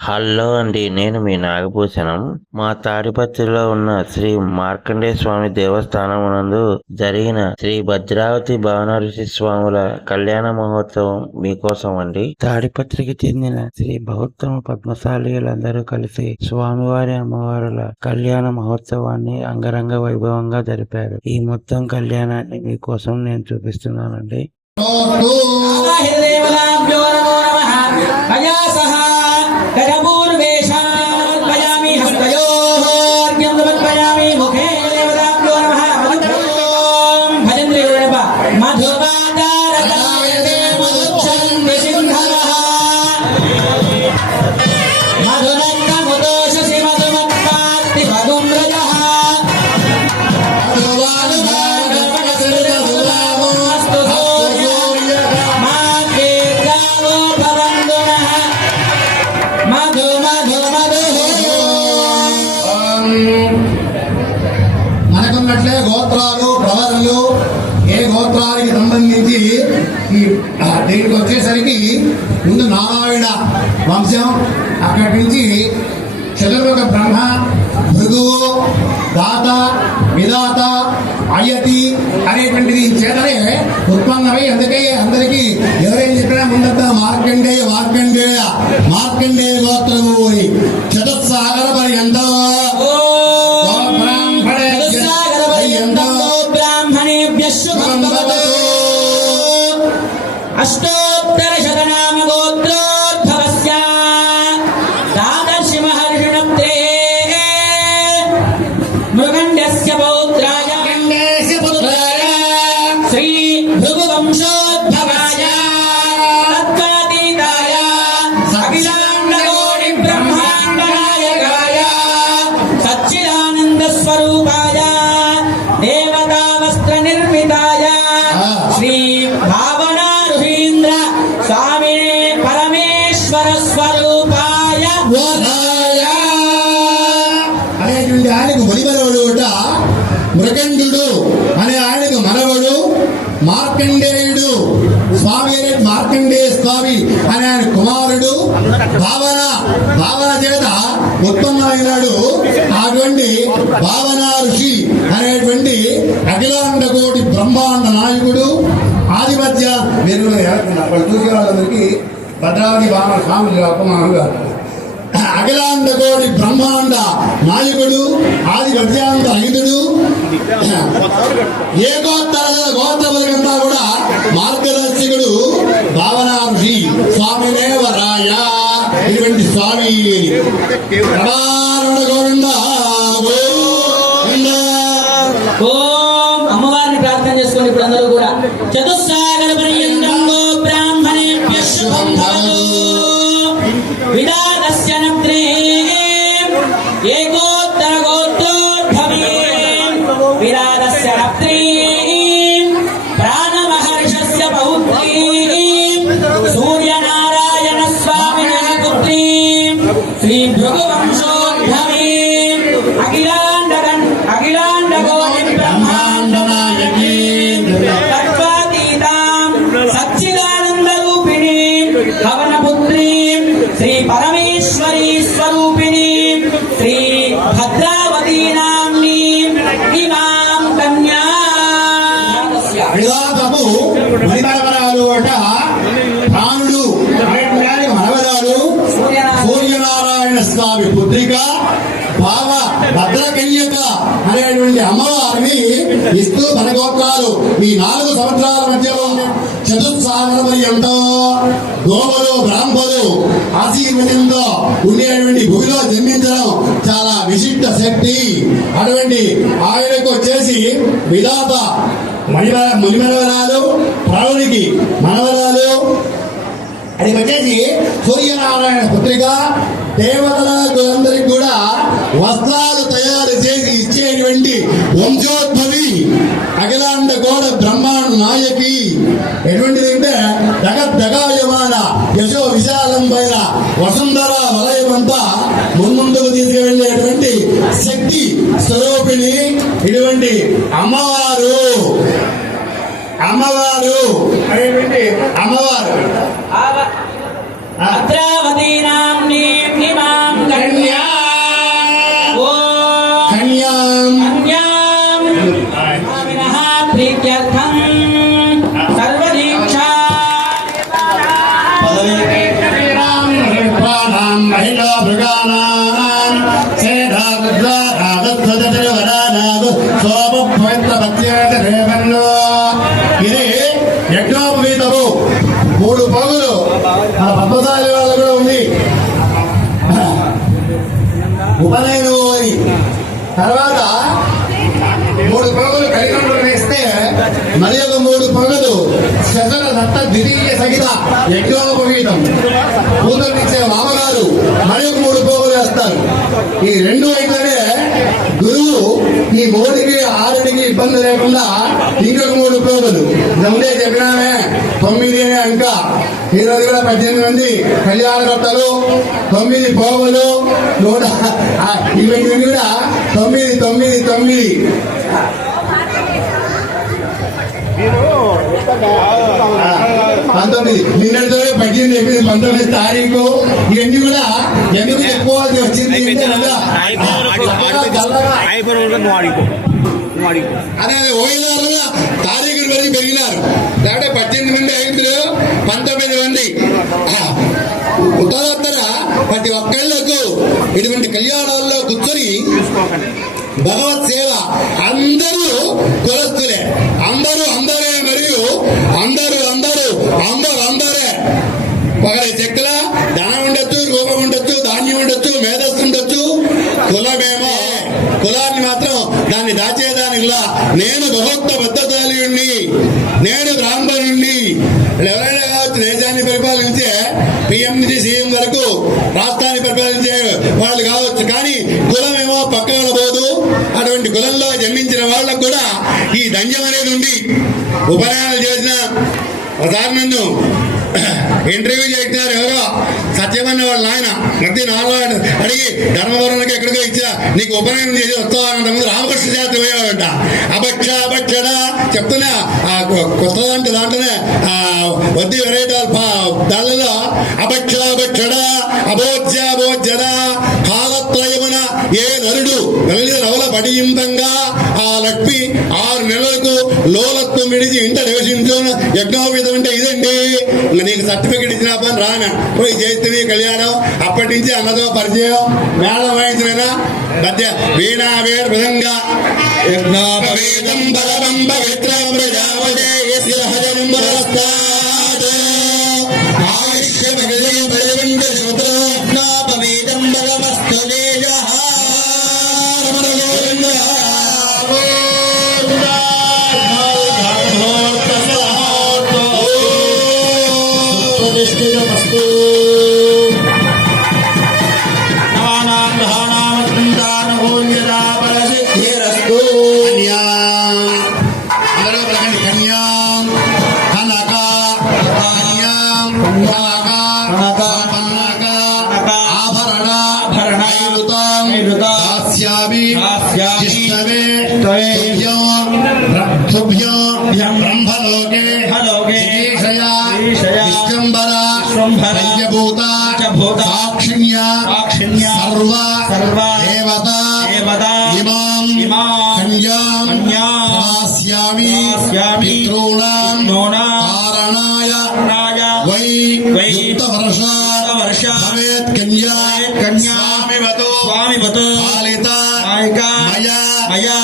Hello అండి నేను మీ నాగభూషణం. మా తాడిపత్రిలో ఉన్న శ్రీ మార్కండేయ స్వామి దేవస్థానం నందు జరిగిన శ్రీ భద్రావతి భావన ఋషి స్వాముల కళ్యాణ మహోత్సవం మీకోసం అండి తాడిపత్రికి చెందిన శ్రీ బౌద్ధమ పద్మశాలీలందరూ కలిసి స్వామివారి అమ్మవారుల కళ్యాణ మహోత్సవాన్ని అంగరంగ వైభవంగా జరిపారు. ఈ మొత్తం కళ్యాణాన్ని మీకోసం నేను చూపిస్తున్నానండి. గజపూర్వేషాన్ గోత్రాలు ప్రవరలు ఏ గోత్రానికి సంబంధించి ఈ దీనికి వచ్చేసరికి ముందు నారాయణ వంశం అక్కడి నుంచి చతుర్ముఖ బ్రహ్మ భృగువు దాత విధాత అయతి అనేటువంటిది చేతనే ఉత్పన్నమై అందుకే అందరికీ ఎవరేం చెప్పినా ముందంతా మార్కండేయ మార్కండేయ మార్కండేయ గోత్రము అని. చతుస్సాగర పర్యంతం దాదర్శి మహర్షిణత్రే మృగండస్య భావన ఋషి అనేటువంటి అఖిలాండ కోటి బ్రహ్మాండ నాయకుడు ఆధిపత్య మీరు ఎవరున్నారు? వాళ్ళు చూసే వాళ్ళందరికీ భద్రావతి భావన స్వామి అప్పమానం అఖిలాండ కోటి బ్రహ్మాండ నాయకుడు ఆది ప్రత్యాంత రహితుడు. ఏ గోత్ర గోత్రములకంతా కూడా మార్గదర్శకుడు భావనాంశి స్వామినే వరాయ ఇటువంటి స్వామి ప్రమారణ ఓం అమ్మవారిని ప్రార్థన చేసుకోండి ఇప్పుడు అందరూ కూడా చతుస్ వారిని ఇస్తూ పరగోత్రాలు మీ నాలుగు సంవత్సరాల మధ్యలో ఉన్న చతుస్సాగర గోవులు బ్రాహ్మలు ఆశీర్వచనంతో ఉండేటువంటి భూమిలో జన్మించడం చాలా విశిష్ట శక్తి. అటువంటి ఆయనకు వచ్చేసి విధాత మణిమ మునిమనవరాలు ప్రాణునికి మనవరాలు. అది వచ్చేసి సూర్యనారాయణ పుత్రిక దేవతల యజ్ఞోపవీతము మూడు పగులు మన పద్మశాలి కూడా ఉంది. ఉపనయనము అని. తర్వాత మూడు పగులు కలిగినప్పుడు వేస్తే మరి ఒక మూడు పగులు శతర దత్త ద్వితీయ సహిత యజ్ఞోపవీతం. పూతనిచ్చే మామగారు మరి ఒక మూడు పోగులు వేస్తారు ఈ రెండు అయితేనే గురువు ఈ మూడికి ఆరుడికి ఇబ్బంది లేకుండా ఇంకొక మూడు పోగులు ముందే చెప్పినామే తొమ్మిది అనే అంక. ఈ రోజు కూడా పద్దెనిమిది మంది కళ్యాణకర్తలు తొమ్మిది పోగులు నూట ఇవన్నీ కూడా తొమ్మిది తొమ్మిది తొమ్మిది. పంతొమ్మిది. నిన్నటితోనే పద్దెనిమిది చెప్పింది పంతొమ్మిది తారీఖు. ఇవన్నీ కూడా ఎందుకు చెప్పుకోవాల్సి వచ్చింది? అదే ఓయిదారుగా తారీఖులు వరకు పెరిగినారు. లేకపోతే పద్దెనిమిది మంది ఐదుగురు పంతొమ్మిది మంది. ఉత్తరోత్తర ప్రతి ఒక్కళ్ళకు ఇటువంటి కళ్యాణాల్లో కూర్చొని భగవత్ సేవ. అందరూ కులస్తులే. అందరూ అందరే అందరూ అందరూ అందరూ అందరే. ఒకరి చెక్కల ధనం ఉండొచ్చు రూపం ఉండొచ్చు ధాన్యం ఉండొచ్చు మేధస్సు ఉండొచ్చు. కులమేమో కులాన్ని మాత్రం దాన్ని దాచేదానిలా నేను బహుత్వ బద్ధతాలీయుణ్ణి నేను బ్రాహ్మణుణ్ణి ఎవరైనా కావచ్చు దేశాన్ని పరిపాలించే పిఎం నుంచి సీఎం వరకు రాష్ట్రాన్ని పరిపాలించే వాళ్ళు కావచ్చు. కానీ కులమేమో పక్కన పోదు. అటువంటి కులంలో జన్మించిన వాళ్ళకు కూడా ఈ దంజం అనేది ఉంది. ఉపనయనాలు చేసిన ఇంటర్వ్యూ చేసినారు ఎవరో? సత్యమైన వాళ్ళ నాయన. మధ్య నారాయణ అడిగి ధర్మవరంకి ఎక్కడికో ఇచ్చా నీకు ఉపనయనం చేసి వస్తావా ముందు రామకృష్ణ జాతి పోయేవాడంట అభక్ష అభక్షడ చెప్తున్నా. ఆ కొ- కొత్త దాంట్లో దాంట్లోనే ఆ వద్ది వెరైటీ దానిలో అభక్ష అభక్షడ అభోజ్య అభోజ్యడా కాలత్రయమున ఏ నరుడు. నలిని రవల పడియిందంగా ఆ లక్ష్మి ఆరు నెలలకు లోలత్వం విడిచి ఇంట నివసించు యజ్ఞోపేతం అంటే ఇదండి. నీకు సర్టిఫికెట్ ఇచ్చిన పని రాన. పోయి చేస్తే కళ్యాణం అప్పటి నుంచి అన్నతో పరిచయం మేళం వాయించిన మధ్య వీణా వేణ విధంగా యజ్ఞోపవేదం బలవం పవిత్రం ప్రజాపతే యస్య సహజనం బలవస్తాత్. ఆయుష్యమగజం బలవంత శుద్రో యజ్ఞోపవేదం బలవస్తు తేజః. రమణ గోవింద. ప్రతిష్ఠితమస్తు పాలిత మయా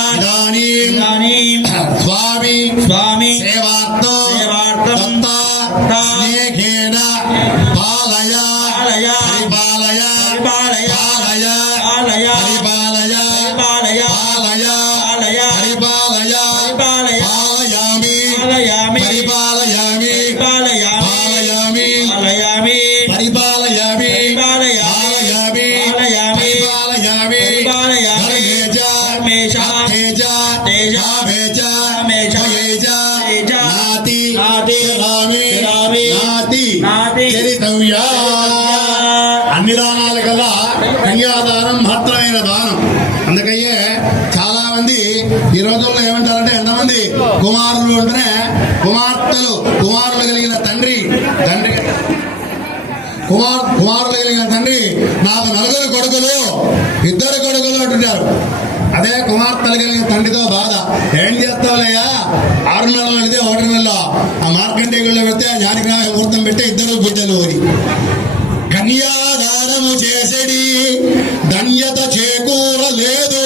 ఇదానీం స్వామి స్వామి సేవార్థం. కుమార్ కుమారులు తండ్రి నాకు నలుగురు కొడుకులు ఇద్దరు కొడుకులు అంటున్నారు. అదే కుమార్తెలు కలిగిన తండ్రితో బాధ. ఏం చేస్తావులయ్యా? ఆరు నెలలు వెళితే ఒకటి నెలలో. ఆ మార్కండేయుల్లో పెడితే జ్ఞానిగ్రహ ముహూర్తం పెట్టి ఇద్దరు బిడ్డలు ఊరి కన్యాదానము చేసడి ధన్యత చేకూరలేదు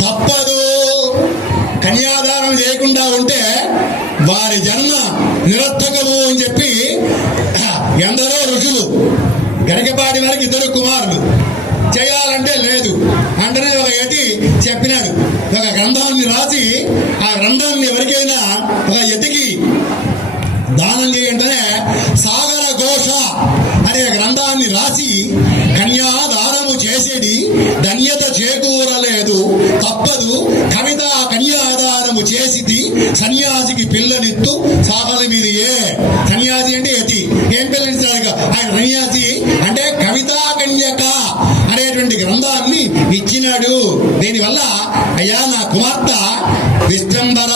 తప్పదు. కన్యాదానం చేయకుండా ఉంటే వారి జన్మ నిరర్థకము అని చెప్పి కుమారుడు. చేయాలంటే లేదు. అంటనే ఒక యతి చెప్పినాడు. ఒక గ్రంథాన్ని చేసిది సన్యాసికి పిల్లనిత్తు సాగల మీది. ఏ సన్యాసి అంటే ఎతి ఏం పిల్లనిస్తారు ఆయన సన్యాసి. అంటే కవితా కన్యక అనేటువంటి గ్రంథాన్ని ఇచ్చినాడు. దీనివల్ల అయ్యా నా కుమార్తె విశ్వంబర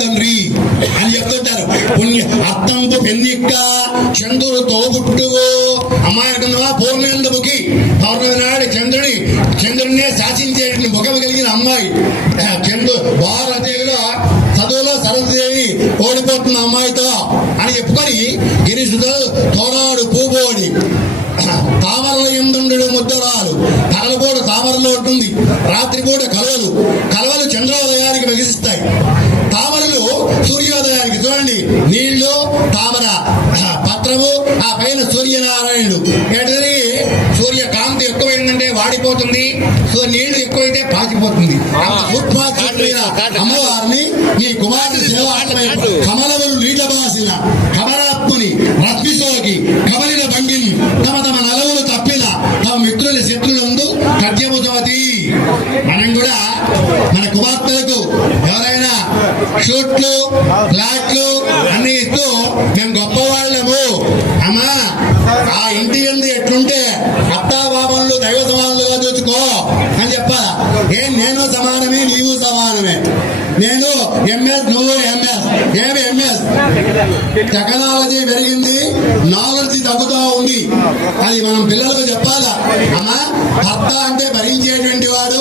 తండ్రి అని చెప్తుంటారు. పుణ్య అత్తంపు పెన్నిక్క చంద్రుడు తోబుట్టువు అమ్మాయి అనుకున్నావా పౌర్ణమి నాడు చంద్రుని చంద్రుడినే శాసించే ముఖం కలిగిన అమ్మాయి. చంద్రు భారతీయులో చదువులో సరస్వదేవి ఓడిపోతున్న అమ్మాయితో వాడిపోతుంది సో నీళ్ళు ఎక్కువైతే పాచిపోతుంది అమ్మవారిని ఈ కుమార్తె సేవాటమై కమలములు నీట బాసిన కమలాత్ముని రత్మిసోకి కమలిన బండిని తమ తమ నలవులు తప్పిన తమ మిత్రుల శత్రులందు కద్యము సవతి మనం కూడా మన కుమార్తెలకు ఎవరైనా షూట్లు ఫ్లాట్లు అన్ని ఇస్తూ మేము గొప్పవాళ్ళము టెక్నాలజీ పెరిగింది నాలెడ్జ్ తగ్గుతూ ఉంది. అది మనం పిల్లలకు చెప్పాలా? అమ్మా భర్త అంటే భరించేటువంటి వాడు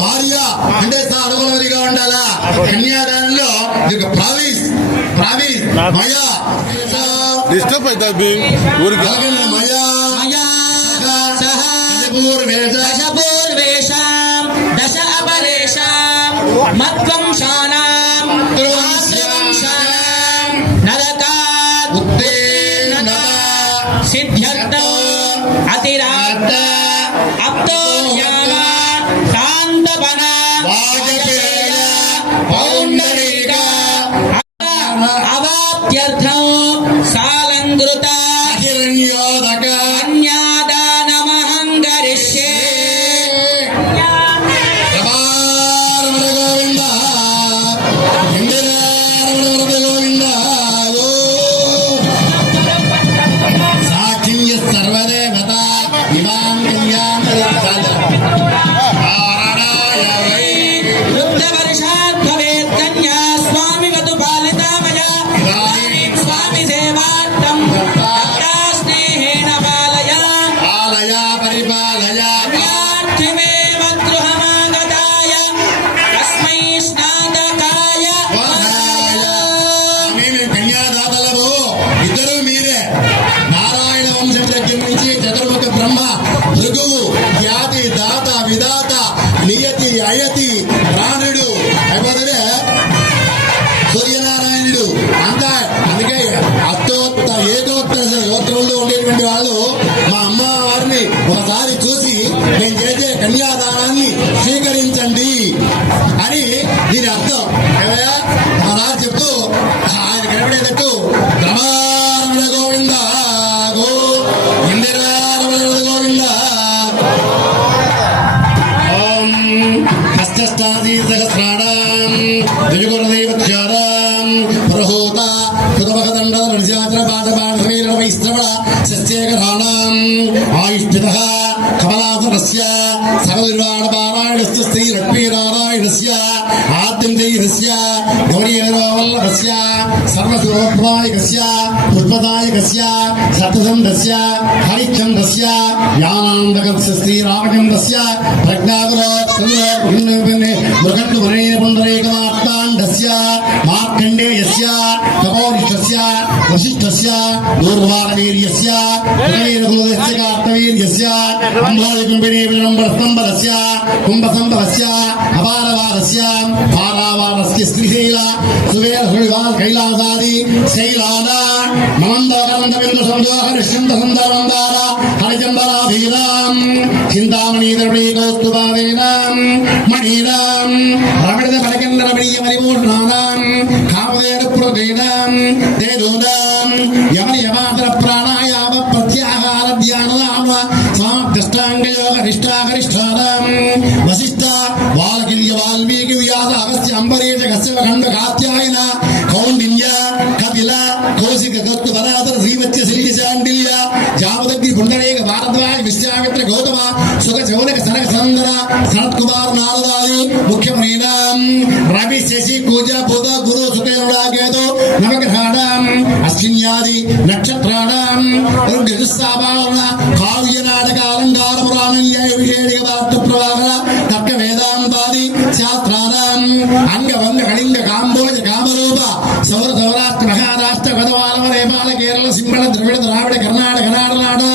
భార్య అంటే సానుకూలమదిగా ఉండాలా? కన్యాదానంలో ప్రావిస్ ప్రావిస్ మయా. డిస్టర్బ్ అవుతుంది ఊరికి. మయా. దశ అపరేషాం మద్వంశానాం ఆశ్రవంశానాం కమలాసనస్య సర్వనిర్వాణ పారాయణస్య శ్రీ లక్ష్మీనారాయణస్య ఆద్యంతైరస్య గౌరీవల్లభస్య సర్వశుభప్రదాయకస్య పుష్పదాయకస్య సప్తచంద్రస్య హరిచంద్రస్య యానాందకస్య శ్రీరామచంద్రస్య ప్రజ్ఞాగురో మృగండు పుండరీకమార్తాండస్య మార్కండేయస్య மார்த்தாண்டஸ்ய மார்க்கண்டேயஸ்ய தபோரிஷஸ்ய வசிஷ்டஸ்ய பூர்வாகவீரியஸ்ய குலவீரகுலதஸ்ய கார்த்தவீரியஸ்ய கும்பாதிகும்பிரீவினம் ஸ்தம்பரஸ்ய கும்பசம்பரஸ்ய அபாரவாரஸ்ய பாராவாரஸ்ய ஸ்ரீசைல சுவேர சுழிவால் கைலாசாதி சைலான மனந்தவரந்தமிந்து சந்தோகர் சிந்த சந்தவந்தார യമനിമൂർണാനാം കാമതേന പുരതേനാം തേജോനാം യമനി യമാതര പ്രാണായ നക്ഷത്രാണാം ഋഗ്യജുസ്സാപാകരണ കാവ്യ നാടക അലങ്കാര പുരാണീയ വിഷേടിക പാർത്ഥപ്രവാഹ തക്ക വേദാന്താദി ശാസ്ത്രാണാം അംഗവംഗ കലിംഗ കാംബോജ കാമരൂപ സൗര സൗരാഷ്ട്ര മഹാരാഷ്ട്ര ഗതവാലവ നേപാള കേരള സിംഹള ദ്രവിഡ ദ്രാവിഡ കർണാടക കർണാടനാട്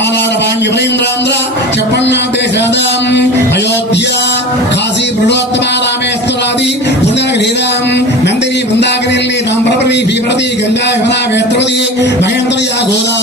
ആലാര പാണ്ഡ്യ മലീന്ദ്രാന്ധ്ര ചെപ്പണ്ണാദേശാദാം അയോധ്യ കാശി പ്രണോത്തമ രാമേശ്വരാദി പുനർഗീരാം ഗംഗാ യമുന വേത്രവതി മഹേന്ദ്രയാ ഗോദാ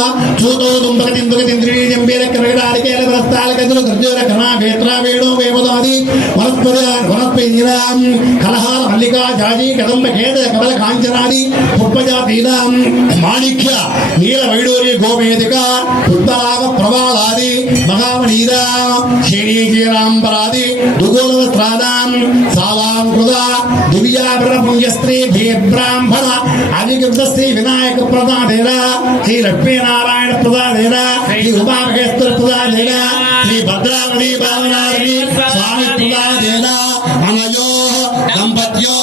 బాలన్యగ్రోదార్జున చూతో దుంబకతిందుకతింద్రిణీ జంబీర కరగడారికేల ప్రస్తాల కదులు గర్జోర కమా వేత్ర கற்பதையார் வனப்பெய்கிறாம் கலகால மல்லிகா ஜாதி கதம்ப கேத கமல காஞ்சனாதி புட்பஜா தீதாம் மாணிக்ய நீல வைடூரிய கோமேதிகா புத்தராக பிரபாலாதி மகாமணீதா ஸ்ரீநீஜீராம்பராதி துகோலவஸ்திராதாம் சாலாம் குதா திவ்யாபிர புண்ணியஸ்ரீ பிராம்பர அதிகிருத்த ஸ்ரீ விநாயக பிரதாதேரா ஸ்ரீ லட்சுமி நாராயண பிரதாதேரா ஸ்ரீ உமாமகேஸ்வர பிரதாதேரா శ్రీ భద్రావతి భావనారి స్వామి తులాదేన అనయో దంపత్యో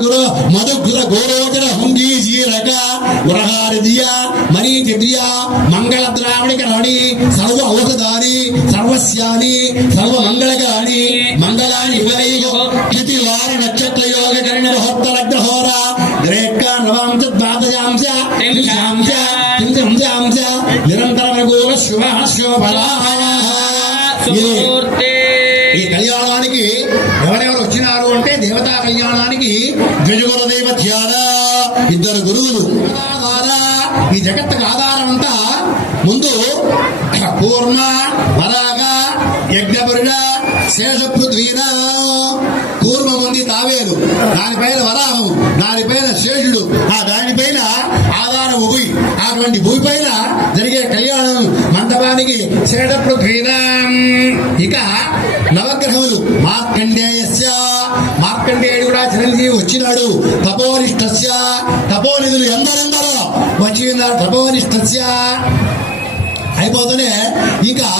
గురు మధుగుర గోరోచర హుండీ జీరక ఉరహారదియ మరీచిద్రియ మంగళ ద్రావణిక రమణి సర్వ ఔషధాని సర్వస్యాని సర్వ మంగళకాని మంగళాని ఇవరైవ తపోనిష్టస్య అయిపోతూనే ఇంకా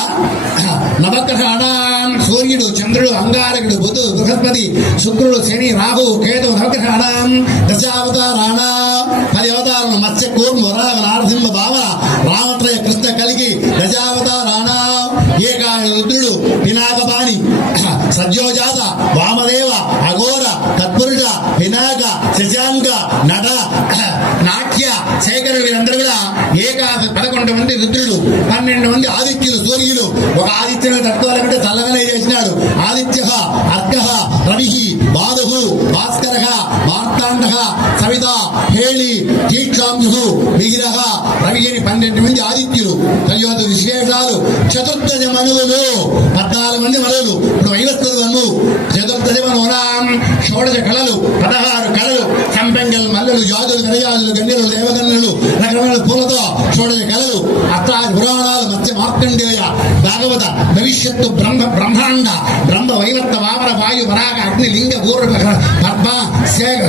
నవగ్రహాణం సూర్యుడు చంద్రుడు అంగారకుడు బుధు బృహస్పతి శుక్రుడు శని రాహు కేతు నవగ్రహాణం దశావతారాణ పది అవతారాలు మత్స్య కూర్మ వరాగ నారసింహ భావన రామత్రయ కృష్ణ కలిగి దశావతారాణ ఏకాయ రుద్రుడు పినాకపాణి సజ్జోజాత పన్నెండు మంది ఆదిత్యులు సూర్యులు. ఒక ఆదిత్యుని తట్టుకోవాలంటే చల్లగానే చేసినాడు ఆదిత్య అర్క రవి బాధు భాస్కర మార్తాండ సవిత హేళి దీక్షాంశు మిగిరహ రవిగిరి పన్నెండు మంది ఆదిత్యులు. తయోత విశేషాలు. చతుర్దశ మనువులు. పద్నాలుగు మంది మనువులు. ఇప్పుడు వైవస్వత మను చతుర్దశ మనువునాం షోడశ కళలు. పదహారు కళలు. సంపెంగల్ మల్లెలు జాతులు గణజాతులు గన్యలు దేవగన్నులు రకరకాల పూలతో షోడశ కళలు అష్టాది పురాణాలు మధ్య మార్కండేయ భాగవత భవిష్యత్తు బ్రహ్మ బ్రహ్మాండ బ్రహ్మ వైవర్త వామర వాయు వరాగ అగ్ని లింగ పూర్వ పద్మ శేఖ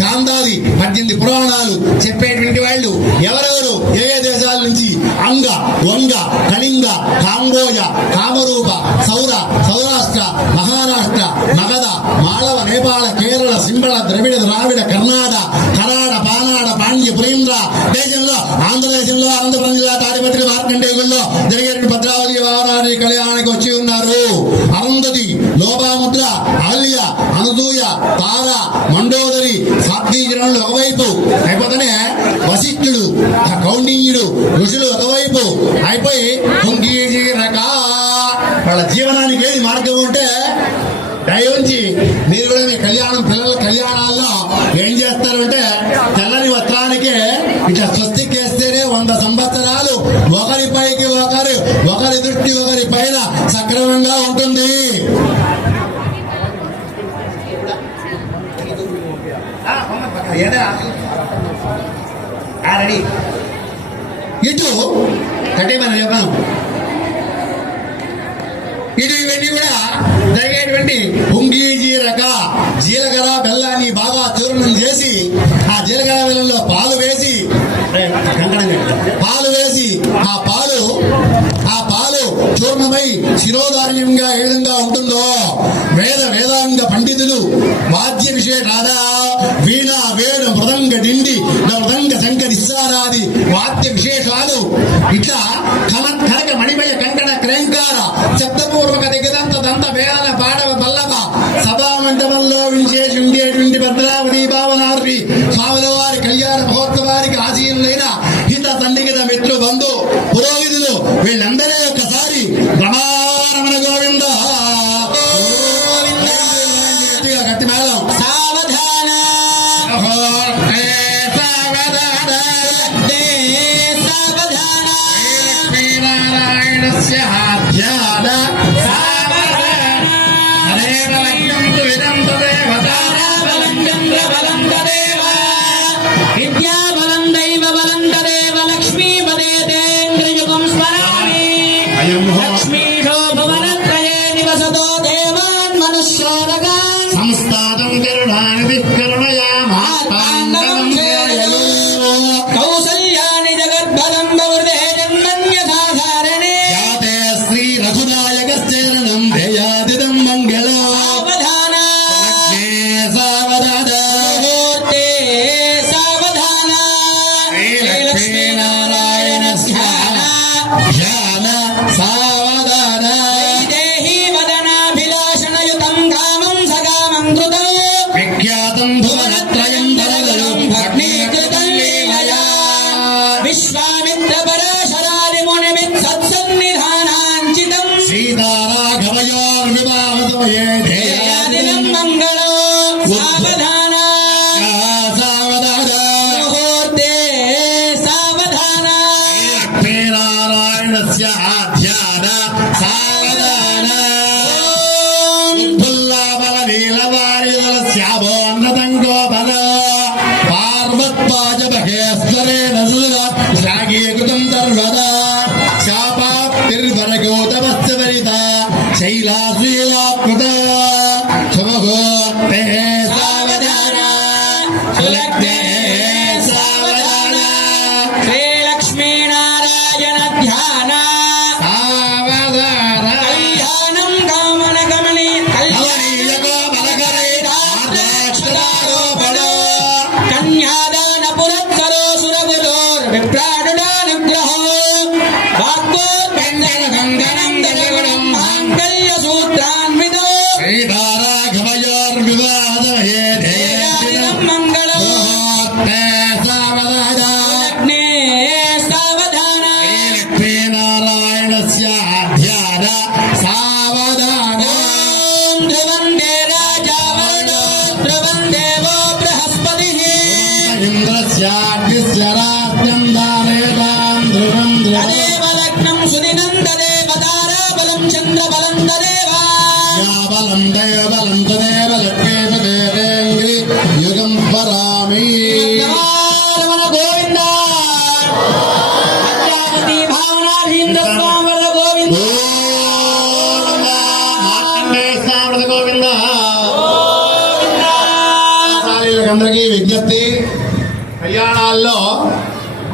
కాందాది పద్దెనిమిది పురాణాలు చెప్పేటువంటి వాళ్ళు ఎవరెవరు? ఏ దేశాల నుంచి? అంగ వంగ కళింగ కాంబోజ కామరూప సౌర సౌరాష్ట్ర మహారాష్ట్ర మగధ మాళవ నేపాళ కేరళ సింబళ ద్రవిడ ద్రావిడ కర్ణాడ కరాడ పానాడ పాండ్య పురేంద్ర దేశంలో ఆంధ్రదేశంలో అనంతపురం జిల్లా తాడిపత్రి మార్కండేయుల్లో భద్రావతి వ్యవహారాన్ని కళ్యాణానికి వచ్చి ఉన్నారు. అరుంధతి లోపాముద్ర ఆల్య అనదూయ తార మండోదరి సాత్వీజనులు ఒకవైపు అయిపోతేనే వశిష్ఠుడు కౌండిన్యుడు ఋషులు ఒకవైపు అయిపోయి కుంకీజీ వాళ్ళ జీవనానికి ఏది మార్గం ఉంటే దయవుంచి మీరు కూడా మీ కళ్యాణం పిల్లల కళ్యాణాల్లో ఏం చేస్తారంటే ఒకరి దృష్టి ఒకరి పైన సక్రమంగా ఉంటుంది. ఇటు కట్టేమని చెప్పాం ఇటు ఇవన్నీ కూడా జరిగేటువంటి ఉంగి జీరక జీలకర్ర బెల్లాన్ని బాగా చూర్ణం చేసి ఆ జీలకర్ర బెల్లంలో శిరోధార్యంగా ఏ విధంగా ఉంటుందో వేద వేదాంగ పండితులు వాద్య విశేషాద వీణ వేణు మృదంగ డిండి మృదంగ శంకర నిస్సారాది వాద్య విశేషాలు. ఇట్లా కన కనక మణిమయ కంకణ క్రయంకార శబ్దపూర్వక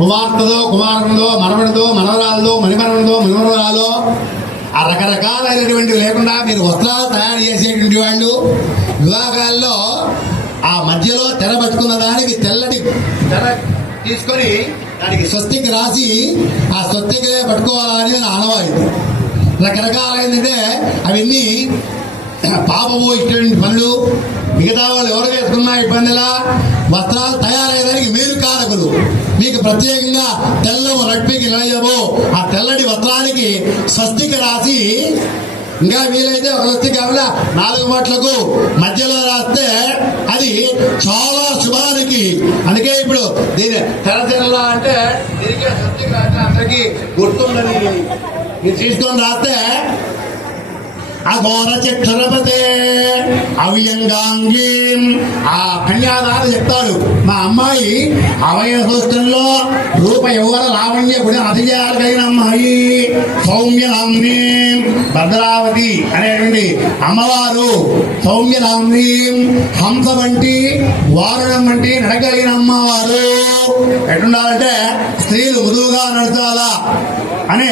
కుమార్తెదో కుమారుడితో మనవడితో మనవరాలతో మణిమరణతో మణిమరణాలో ఆ రకరకాలైనటువంటి లేకుండా మీరు వస్త్రాలు తయారు చేసేటువంటి వాళ్ళు వివాహాల్లో ఆ మధ్యలో తెర పట్టుకున్న దానికి తెల్లటి తెర తీసుకొని దానికి స్వస్తికి రాసి ఆ స్వస్తికలే పట్టుకోవాలని ఆనవాయితీ. రకరకాలైందంటే అవన్నీ పాపము ఇటువంటి పనులు మిగతా వాళ్ళు ఎవరు చేసుకున్నా ఇబ్బందిలా వస్త్రాలు తయారయ్యడానికి మీరు కారకులు. మీకు ప్రత్యేకంగా తెల్లము రడ్పికి నిలయము. ఆ తెల్లటి వస్త్రానికి స్వస్తిక రాసి ఇంకా వీలైతే ఒక స్వస్తిక కాకుండా నాలుగు మాటలకు మధ్యలో రాస్తే అది చాలా శుభానికి. అందుకే ఇప్పుడు దీని తెరచెరలా అంటే తిరిగే స్వస్తిక రాస్తే అందరికీ గుర్తుందని. మీరు తీసుకొని రాస్తే అఘోర చక్షురపతే అవ్యంగాంగీ ఆ కన్యాదాన చెప్తాడు. మా అమ్మాయి అవయ సూత్రంలో రూప యౌవన లావణ్య గుణ అతిజాలకైన అమ్మాయి సౌమ్యనామ్ని భద్రావతి అనేటువంటి అమ్మవారు సౌమ్యనామ్ని హంస వంటి వారుణం వంటి నడగలిగిన అమ్మవారు. ఎట్లుండాలంటే స్త్రీలు మృదువుగా నడచాలా. అనే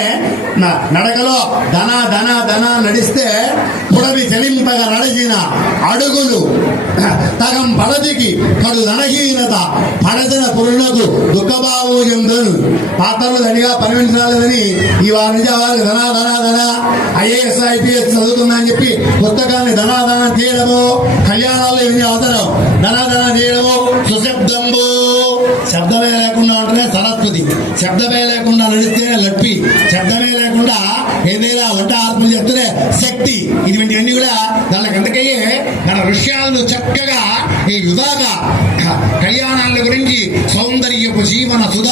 న- నడకలో ధన ధన ధన నడిస్తే పుడవి చెలింపగా నడిచిన అడుగులు. తగం పడదికి కడు ధనహీనత పడదిన పురులకు దుఃఖభావం చెందను పాత్రలు ధనిగా పరిగణించాలని ఈ వారి నుంచి వారికి ధన ధన ధన ఐఏఎస్ ఐపీఎస్ చదువుతుందని చెప్పి పుస్తకాన్ని ధనాధన చేయడము కళ్యాణాలు ఇవన్నీ అవసరం? ధనాధన చేయడము సుశబ్దంబు. శబ్దమే లేకుండా ఉంటేనే సరస్వతి. శబ్దమే లేకుండా నడిస్తేనే లక్ష్మి శబ్దమే లేకుండా ఏదైనా వంట ఆత్మ చెప్తేనే శక్తి. ఇటువంటివన్నీ కూడా దానికి అందుకయ్యే మన విషయాలను చక్కగా ఈ విధాన కళ్యాణాల గురించి సౌందర్యపు జీవన సుధ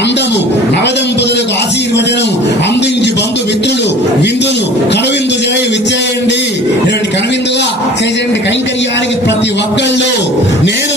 అందము నవదంపతులకు ఆశీర్వచనం అందించి బంధు మిత్రులు విందును కనువిందు చేయి విచ్చేయండి. ఇటువంటి కనువిందుగా చేసేటువంటి కైంకర్యానికి ప్రతి ఒక్కళ్ళు నేను